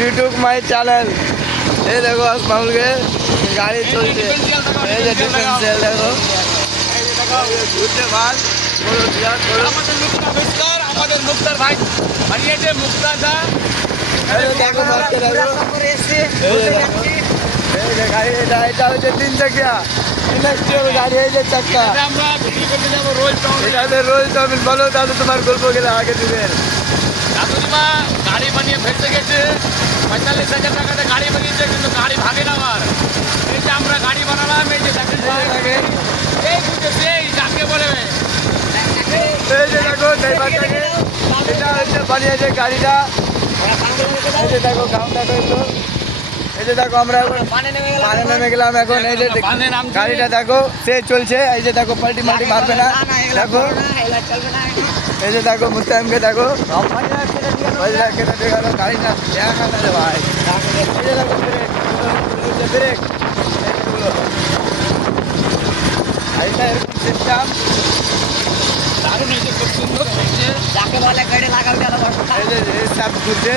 YouTube my channel. এই দেখো আসমাউলকে গাড়ি চলছে, এই যে ডিফারেন্সিয়াল দেখো, ঘুরছে মাল। আমাদের মুক্তার ভাই বানিয়েছে মুক্তাদা। দেখো গাড়ি, এটা হচ্ছে 3 চাকিয়া ইলেকট্রিক গাড়ি, এই যে চাক্কা। আমরা বিক্রি করতে যাবো রোল চাউমিন। এটাতে রোল চাউমিন। বলো দাদু তোমার গল্প গেলে আগে দিবেন। দাদুমা গাড়ি বানিয়ে ফেলতে গেছে, 45,000 টাকাতে গাড়ি বানিয়েছে, কিন্তু গাড়ি ভাগে না। আবার এই যে আমরা গাড়ি বানালাম, এই যে দেখেন এই বুঝেছে এই যাকে বলে এই যে দেখো ড্রাইভারটাকে, এটা হচ্ছে বানিয়েছে গাড়িটা। এই যে দেখো গাউন দেখো এগুলো। এই যে দেখো আমরা এখন পানে নেমে গেলাম এখন। এই যে গাড়িটা দেখো সে চলছে, এই যে দেখো পাল্টি মাল্টি মারবে না। দেখো এই যে দেখো মুস্তাহিমকে দেখো, গাড়িটা দেখা না রে ভাই। এই যে দেখো ব্রেক, গাড়িটা এরকম সিস্টেম দারুণ হয়েছে, খুব সুন্দর হয়েছে। যাকে বলে গাড়ি লাগাবে এই যে সব ঘুরছে।